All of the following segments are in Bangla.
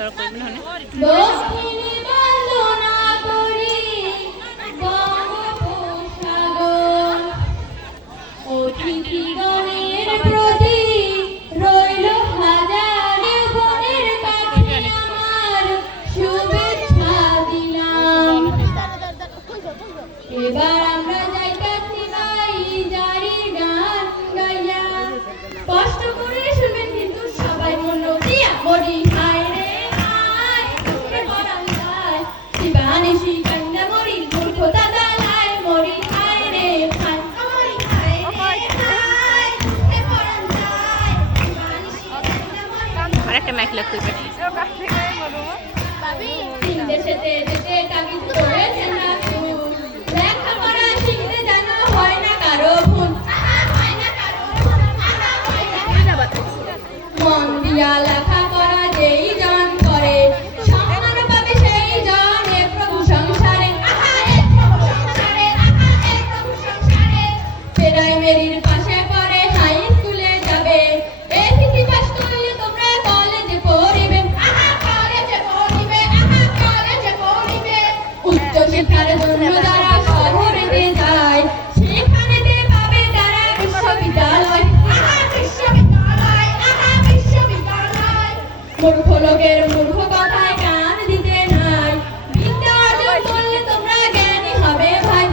সড়ক করবেন হনে এবার আমরা যাইতাছি ভাই জারির গান গাইয়া কষ্ট করে শুনবেন কিন্তু সবাই মন দিয়া মরি হায় রে হায় তোরে পরান যায় শিবানিশি কান্না মরি মূর্খ দাদা লাই মরি হায় রে হায় মরি হায় রে হায় তোরে পরান যায় শিবানিশি কান্না মরি আরেকটা মাইক লক করবে বাবি তিন দেশেতে যেতে তাগিদ করেছে না লেখাপড়া শিখতে জানা হয় না কারো ভুল মন দিয়া লেখাপড়া যেই জন করে সম্মান পাবে সেই জনে প্রভু সংসারে প্রাইমারির পাশে পড়ে হাই স্কুলে যাবে এসএসসি পাস করলে তোমরা কলেজে পড়িবে উচ্চ শিক্ষার জন্য যারা শহরেতে যায় সেখানেতে পাবে তারা বিশ্ববিদ্যালয় মূর্খ লোকের মূর্খ কথায় কান দিতে নাই বিদ্যা অর্জন করলে তোমরা জ্ঞানী হবে ভাই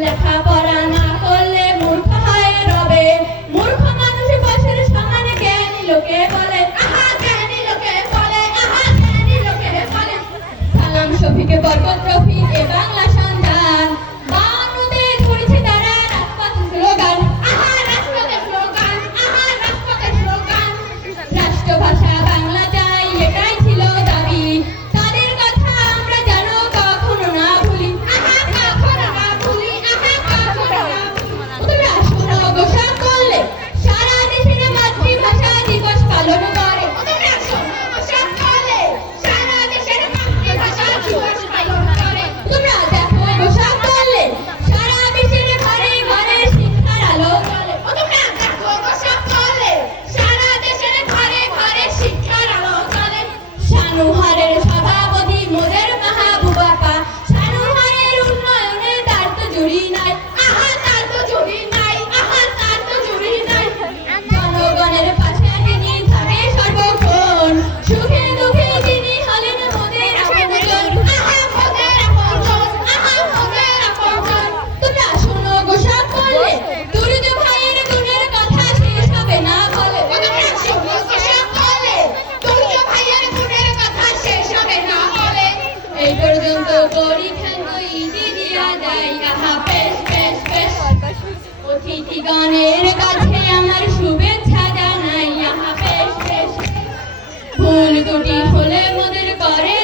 লেখাপড়া না করলে মূর্খ হয়ে রবে মূর্খ মানুষ বছর সমানে জ্ঞানী লোকে বলে সালাম শফিকে বরকত রফি এ বাংলা সন্তান বাংলাতে ধরেছে তারা রাজপথ স্লোগান রাষ্ট্রভাষা বাংলা চাই এটাই ছিল দাবি তাদের কথা আমরা জানো কখনো না ভুলি তোমরা শোনো গোসা করলে সারা দেশের মাতৃভাষা দিবস পালন করে তোমরা দেখো গোসা করলে সারা বিশ্বের ঘরে ঘরে শিক্ষার আলো জ্বলে শানুহারের সভাপতি মোদের মাহবুব আপা শানুহারের উন্নয়নে তার তো জুড়ি নাই জনগণের পাশে তিনি থাকে সর্বক্ষণ সুখে দুঃখে তিনি হলেন মোদের আপনজন তোমরা শোনো গোসা করলে দুরুদ ভাইয়ের গুণের কথা শেষ হবে না বলে এই পর্যন্ত পরীক্ষা ইতি দিয়া যায় আহা বেশ বেশ বেশ অতিথিগণের কাছে আমার শুভেচ্ছা জানাই আহা বেশ বেশ ভুল দুটি হলে মোদের করে